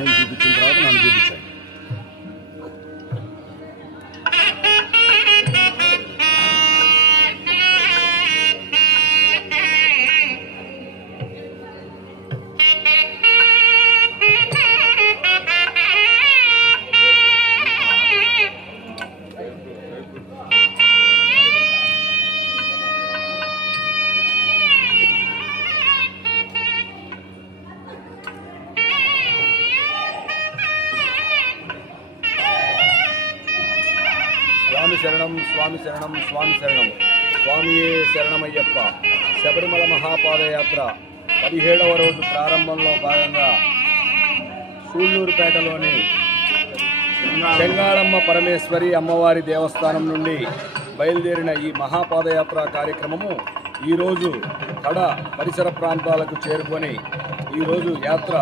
ఆయన చూపించిన తర్వాత నన్ను చూపించాను. స్వామి శరణం, స్వామి శరణం, స్వామి శరణం. స్వామియే శరణమయ్యప్ప. శబరిమల మహాపాదయాత్ర 17వ రోజు ప్రారంభంలో భాగంగా సూళ్లూరుపేటలోని చెంగాళమ్మ పరమేశ్వరి అమ్మవారి దేవస్థానం నుండి బయలుదేరిన ఈ మహాపాదయాత్ర కార్యక్రమము ఈరోజు కడ పరిసర ప్రాంతాలకు చేరుకొని ఈరోజు యాత్ర